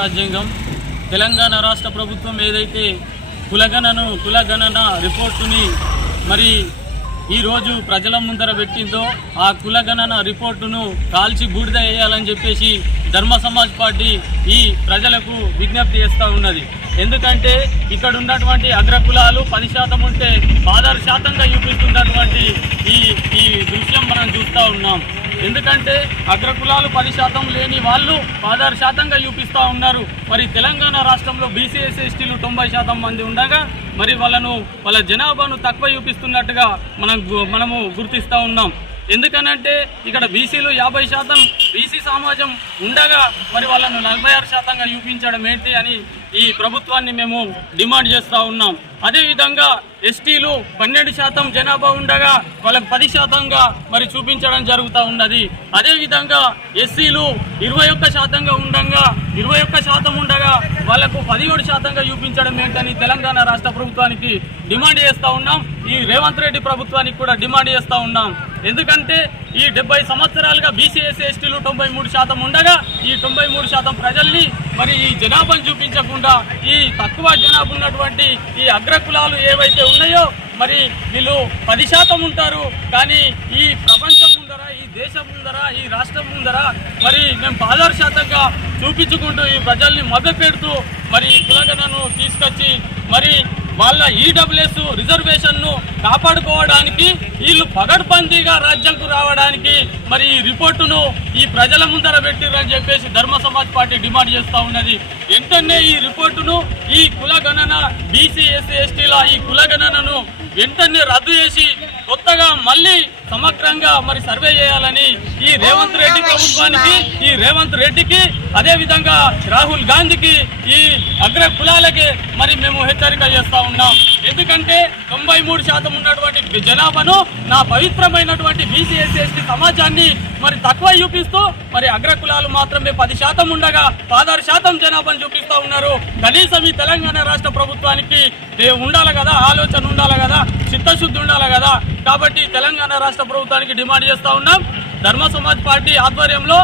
రాజ్యాంగం. తెలంగాణ రాష్ట్ర ప్రభుత్వం ఏదైతే కులగణను కులగణన రిపోర్టుని మరి ఈరోజు ప్రజల ముందర పెట్టిందో ఆ కులగణన రిపోర్టును కాల్చి బూడిద వేయాలని చెప్పేసి ధర్మ సమాజ్ పార్టీ ఈ ప్రజలకు విజ్ఞప్తి చేస్తూ ఉన్నది. ఎందుకంటే ఇక్కడ ఉన్నటువంటి అగ్రకులాలు పది శాతం ఉంటే పదహారు శాతంగా చూపిస్తున్నటువంటి ఈ ఈ దృశ్యం మనం చూస్తూ ఉన్నాం. ఎందుకంటే అగ్రకులాలు పది శాతం లేని వాళ్ళు పదహారు శాతంగా చూపిస్తూ ఉన్నారు. మరి తెలంగాణ రాష్ట్రంలో బీసీఎస్ ఎస్టీలు తొంభై శాతం మంది ఉండగా మరి వాళ్ళను వాళ్ళ జనాభాను తక్కువ చూపిస్తున్నట్టుగా మనం గు- మనము గుర్తిస్తూ ఉన్నాం. ఎందుకనంటే ఇక్కడ బీసీలు యాభై శాతం బీసీ సమాజం ఉండగా మరి వాళ్ళను నలభై ఆరు శాతంగా చూపించడం ఏంటి అని ఈ ప్రభుత్వాన్ని మేము డిమాండ్ చేస్తూ ఉన్నాం. అదేవిధంగా ఎస్టీలు పన్నెండు శాతం జనాభా ఉండగా వాళ్ళకి పది శాతంగా మరి చూపించడం జరుగుతూ ఉన్నది. అదేవిధంగా ఎస్సీలు ఇరవై ఒక్క శాతంగా ఉండగా ఇరవై ఒక్క శాతం ఉండగా వాళ్ళకు పదిహేడు శాతంగా చూపించడం ఏంటని తెలంగాణ రాష్ట్ర ప్రభుత్వానికి డిమాండ్ చేస్తూ ఉన్నాం. ఈ రేవంత్ రెడ్డి ప్రభుత్వానికి కూడా డిమాండ్ చేస్తూ ఉన్నాం. ఎందుకంటే ఈ డెబ్బై సంవత్సరాలుగా బీసీ ఎస్సీ ఎస్టీలు తొంభై మూడు శాతం ఉండగా ఈ తొంభై మూడు శాతం ప్రజల్ని మరి ఈ జనాభాను చూపించకుండా ఈ తక్కువ జనాభా ఉన్నటువంటి ఈ అగ్రకులాలు ఏవైతే ఉన్నాయో మరి వీళ్ళు పది శాతం ఉంటారు. కానీ ఈ ప్రపంచం ముందర ఈ దేశం ముందర ఈ రాష్ట్రం ముందర మరి మేము పదహారు శాతంగా చూపించుకుంటూ ఈ ప్రజల్ని మభ్యపెడుతూ మరి ఈ కులగణను తీసుకొచ్చి మరి వాళ్ళ ఈడబ్ల్యూఎస్ రిజర్వేషన్ను కాపాడుకోవడానికి వీళ్ళు పగడ్బందీగా రాజ్యంకు రావడానికి మరి ఈ రిపోర్టును ఈ ప్రజల ముందర పెట్టిరని చెప్పేసి ధర్మ సమాజ్ పార్టీ డిమాండ్ చేస్తూ ఉన్నది. వెంటనే ఈ రిపోర్టును ఈ కుల గణన బీసీ ఎస్సీ ఎస్టీల ఈ కులగణనను వెంటనే రద్దు చేసి కొత్తగా మళ్ళీ సమగ్రంగా మరి సర్వే చేయాలని ఈ రేవంత్ రెడ్డి ప్రభుత్వానికి ఈ రేవంత్ రెడ్డికి అదేవిధంగా రాహుల్ గాంధీకి ఈ అగ్ర కులాలకి మరి మేము హెచ్చరిక చేస్తా ఉన్నాం. ఎందుకంటే తొంభై మూడు శాతం ఉన్నటువంటి జనాభాను నా పవిత్రమైనటువంటి బీసీ ఎస్సీ సమాజాన్ని మరి తక్కువ చూపిస్తూ మరి అగ్ర కులాలు మాత్రమే పది శాతం ఉండగా పదహారు శాతం జనాభాను చూపిస్తా ఉన్నారు. కనీసం ఈ తెలంగాణ రాష్ట్ర ప్రభుత్వానికి ఉండాలి కదా ఆలోచన ఉండాలి కదా చిత్తశుద్ధి ఉండాలి కదా. కాబట్టి తెలంగాణ రాష్ట్ర ప్రభుత్వానికి డిమాండ్ చేస్తా ఉన్నాం. ధర్మ సమాజ్ పార్టీ ఆధ్వర్యంలో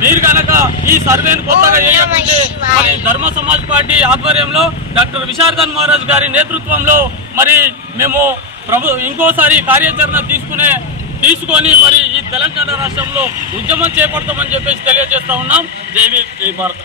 మీరు కనుక ఈ సర్వేను కొత్తగా చేయకుంటే మరి ధర్మ సమాజ్ పార్టీ ఆధ్వర్యంలో డాక్టర్ విశారదన్ మహారాజ్ గారి నేతృత్వంలో మరి మేము ప్రభు ఇంకోసారి కార్యాచరణ తీసుకునే తీసుకొని మరి ఈ తెలంగాణ రాష్ట్రంలో ఉద్యమం చేపడతామని చెప్పేసి తెలియజేస్తా ఉన్నాం. జై జై భారత్